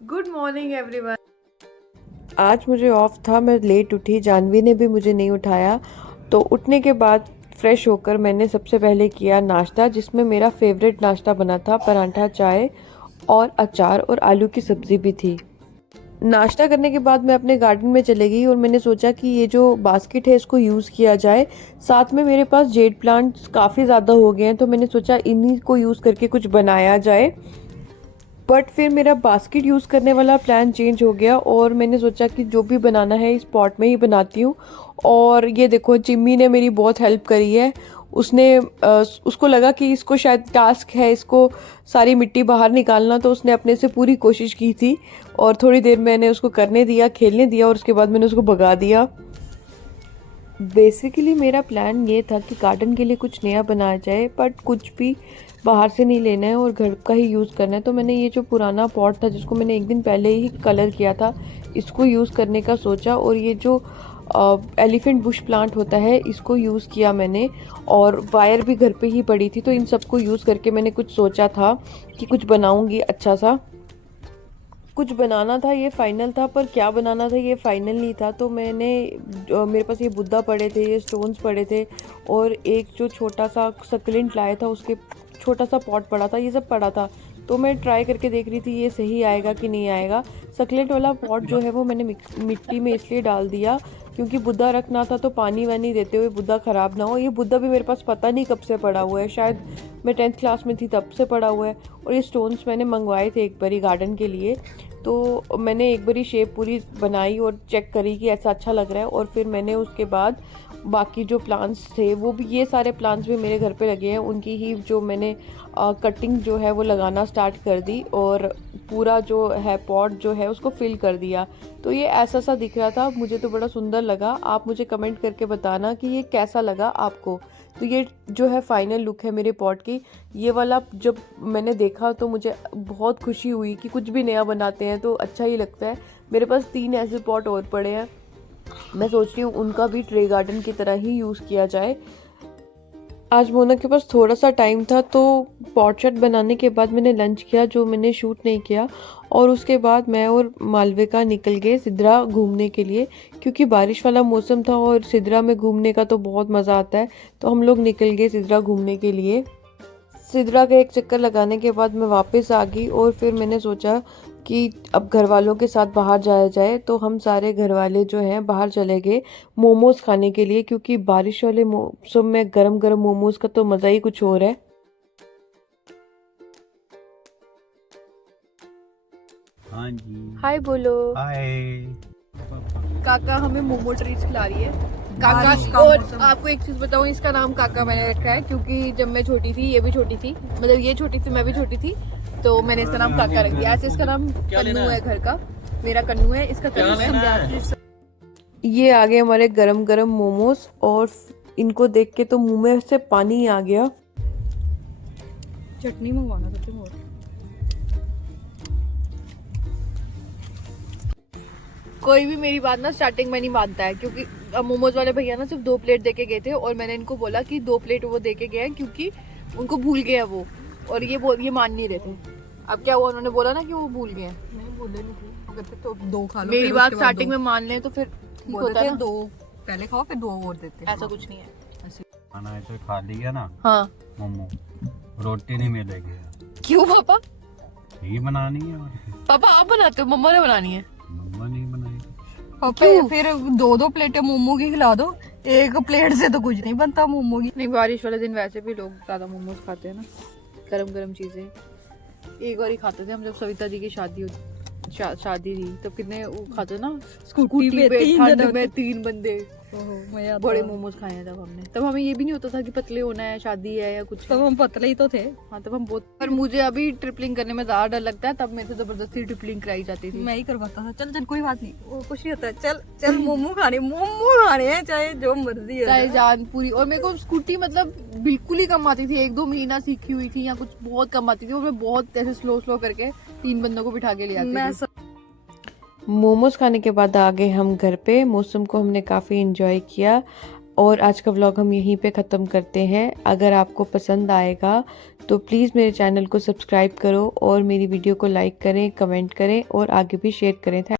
Good morning everyone. आज मुझे of था, मैं लेट उठी, जानवी ने भी मुझे नहीं उठाया। तो उठने के बाद फ्रेश होकर मैंने सबसे पहले किया नाश्ता, जिसमें मेरा फेवरेट नाश्ता बना था परांठा, चाय और अचार और आलू की सब्ज़ी भी थी। नाश्ता करने के बाद मैं अपने गार्डन में चले गई और मैंने सोचा कि ये जो बास्केट है इसको यूज़ किया जाए। साथ में मेरे पास जेड प्लांट्स काफ़ी ज़्यादा हो गए हैं, तो मैंने सोचा इन्हीं को यूज़ करके कुछ बनाया जाए। बट फिर मेरा बास्केट यूज़ करने वाला प्लान चेंज हो गया और मैंने सोचा कि जो भी बनाना है इस पॉट में ही बनाती हूँ। और ये देखो, जिम्मी ने मेरी बहुत हेल्प करी है। उसको लगा कि इसको शायद टास्क है इसको सारी मिट्टी बाहर निकालना, तो उसने अपने से पूरी कोशिश की थी और थोड़ी देर मैंने उसको करने दिया, खेलने दिया और उसके बाद मैंने उसको भगा दिया। बेसिकली मेरा प्लान ये था कि गार्डन के लिए कुछ नया बनाया जाए, बट कुछ भी बाहर से नहीं लेना है और घर का ही यूज़ करना है। तो मैंने ये जो पुराना पॉट था जिसको मैंने एक दिन पहले ही कलर किया था, इसको यूज़ करने का सोचा। और ये जो एलिफेंट बुश प्लांट होता है इसको यूज़ किया मैंने, और वायर भी घर पे ही पड़ी थी, तो इन सबको यूज़ करके मैंने कुछ सोचा था कि कुछ बनाऊंगी अच्छा सा। कुछ बनाना था, ये फाइनल था, पर क्या बनाना था ये फाइनल नहीं था। तो मेरे पास ये बुद्धा पड़े थे, ये स्टोन्स पड़े थे, और एक जो छोटा सा सक्लेंट लाया था उसके छोटा सा पॉट पड़ा था, ये सब पड़ा था। तो मैं ट्राई करके देख रही थी ये सही आएगा कि नहीं आएगा। सक्लेंट वाला पॉट जो है वो मैंने मिट्टी में इसलिए डाल दिया क्योंकि बुद्धा रखना था, तो पानी वानी देते हुए बुद्धा ख़राब ना हो। ये बुद्धा भी मेरे पास पता नहीं कब से पड़ा हुआ है, शायद मैं 10th क्लास में थी तब से पड़ा हुआ है। और ये स्टोन्स मैंने मंगवाए थे एक बारी गार्डन के लिए, तो मैंने एक बारी शेप पूरी बनाई और चेक करी कि ऐसा अच्छा लग रहा है। और फिर मैंने उसके बाद बाकी जो प्लांट्स थे वो भी, ये सारे प्लांट्स भी मेरे घर पे लगे हैं, उनकी ही जो मैंने कटिंग जो है वो लगाना स्टार्ट कर दी और पूरा जो है पॉट जो है उसको फिल कर दिया। तो ये ऐसा सा दिख रहा था, मुझे तो बड़ा सुंदर लगा। आप मुझे कमेंट करके बताना कि ये कैसा लगा आपको। तो ये जो है फाइनल लुक है मेरे पॉट की। ये वाला जब मैंने देखा तो मुझे बहुत खुशी हुई कि कुछ भी नया बनाते हैं तो अच्छा ही लगता है। मेरे पास 3 ऐसे पॉट और पड़े हैं, मैं सोच रही हूँ उनका भी ट्रे गार्डन की तरह ही यूज़ किया जाए। आज मोना के पास थोड़ा सा टाइम था, तो पॉट शॉट बनाने के बाद मैंने लंच किया जो मैंने शूट नहीं किया। और उसके बाद मैं और मालविका निकल गए सिद्रा घूमने के लिए, क्योंकि बारिश वाला मौसम था और सिद्रा में घूमने का तो बहुत मज़ा आता है। तो हम लोग निकल गए सिद्रा घूमने के लिए। सिदरा का एक चक्कर लगाने के बाद मैं वापस आ गई और फिर मैंने सोचा कि अब घर वालों के साथ बाहर जाया जाए। तो हम सारे घर वाले जो हैं बाहर चले गए मोमोज खाने के लिए, क्योंकि बारिश वाले मौसम में गरम गरम मोमोज का तो मज़ा ही कुछ और है। हाँ जी। हाय बोलो। हाय। काका हमें मोमो ट्रीट्स खिला रही है। काका, और आपको एक चीज बताऊं, इसका नाम काका मैंने रखा है क्योंकि जब मैं छोटी थी ये भी छोटी थी, मतलब ये छोटी थी मैं भी छोटी थी, तो मैंने इसका नाम काका रख दिया। ऐसे इसका नाम कन्नू है, घर का मेरा कन्नू है, इसका कन्नू है। ये आ गए हमारे गरम गरम मोमोज, और इनको देख के तो मुंह में से पानी आ गया। चटनी मंगवाना था तुम और। कोई भी मेरी बात ना स्टार्टिंग में नहीं मानता है, क्योंकि मोमोज वाले भैया ना सिर्फ 2 प्लेट देके गए थे और मैंने इनको बोला कि 2 प्लेट वो देके गए हैं क्योंकि उनको भूल गया वो, और ये मान नहीं रहे थे। अब क्या हुआ, उन्होंने बोला ना कि वो भूल गए। नहीं बोले नहीं थे, वो कहते तो 2 खा लो। मेरी बात स्टार्टिंग में मान लें तो फिर ठीक होता है ना। 2 पहले खाओ फिर 2 और देते। ऐसा कुछ नहीं है। खाना है तो खा लिया ना हाँ, मोमो, रोटी नहीं मिलेगी। क्यों पापा? ये बनानी है और पापा आप बनाते हो, मम्मा ने बनानी है। मम्मा नहीं बनाएगी। फिर 2 प्लेटें मोमो की खिला दो, 1 प्लेट से तो कुछ नहीं बनता मोमो की। नहीं, बारिश वाले दिन वैसे भी लोग ज्यादा मोमोज खाते हैं ना, गरम गरम चीजें। एक बार ही खाते थे हम जब सविता दी की शादी थी, तब कितने वो खाते ना, स्कूटी पे ठंड में 3 बंदे बड़े मोमोज खाए हैं। तब हमें ये भी नहीं होता था कि पतले होना है, शादी है या कुछ। तब हम पतले ही तो थे। हाँ, तब हम बहुत। पर मुझे अभी ट्रिपलिंग करने में ज्यादा डर लगता है, तब मेरे से जबरदस्ती ट्रिपलिंग कराई जाती थी। मैं ही करवाता था। चल कोई बात नहीं, वो कुछ नहीं होता है। चल मोमो खाने हैं, चाहे जो मर्जी है, चाहे जान पूरी। और मेरे को स्कूटी मतलब बिल्कुल ही कम आती थी, 1-2 महीना सीखी हुई थी या कुछ, बहुत कम आती थी। और मैं बहुत ऐसे स्लो करके 3 बंदों को बिठा के ले आती थी। मोमोज खाने के बाद आ गए हम घर पे। मौसम को हमने काफ़ी इंजॉय किया और आज का व्लॉग हम यहीं पे ख़त्म करते हैं। अगर आपको पसंद आएगा तो प्लीज़ मेरे चैनल को सब्सक्राइब करो और मेरी वीडियो को लाइक करें, कमेंट करें और आगे भी शेयर करें।